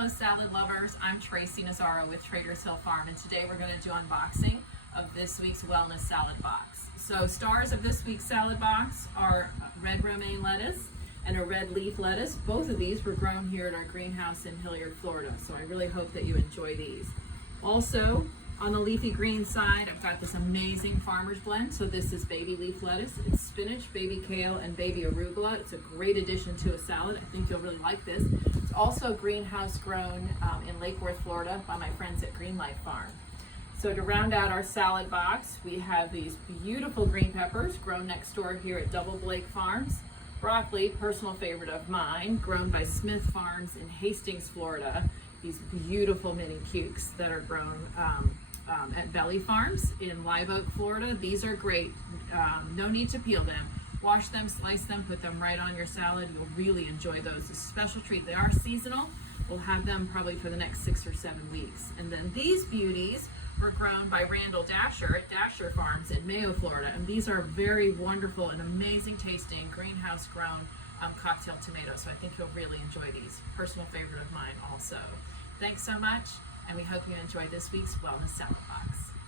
Hello salad lovers, I'm Trazy Nazzaro with Traders Hill Farm, and today we're going to do unboxing of this week's Wellness Salad Box. So stars of this week's salad box are red romaine lettuce and a red leaf lettuce. Both of these were grown here at our greenhouse in Hilliard, Florida, so I really hope that you enjoy these. Also, on the leafy green side, I've got this amazing farmer's blend. So this is baby leaf lettuce, it's spinach, baby kale, and baby arugula. It's a great addition to a salad. I think you'll really like this. It's also greenhouse grown in Lake Worth, Florida by my friends at Green Life Farm. So to round out our salad box, we have these beautiful green peppers grown next door here at Double Blake Farms. Broccoli, personal favorite of mine, grown by Smith Farms in Hastings, Florida. These beautiful mini cukes that are grown at Belly Farms in Live Oak, Florida. These are great. No need to peel them. Wash them, slice them, put them right on your salad. You'll really enjoy those. It's a special treat. They are seasonal. We'll have them probably for the next 6 or 7 weeks. And then these beauties were grown by Randall Dasher at Dasher Farms in Mayo, Florida. And these are very wonderful and amazing tasting greenhouse grown cocktail tomatoes. So I think you'll really enjoy these. Personal favorite of mine also. Thanks so much, and we hope you enjoy this week's Wellness Salad Box.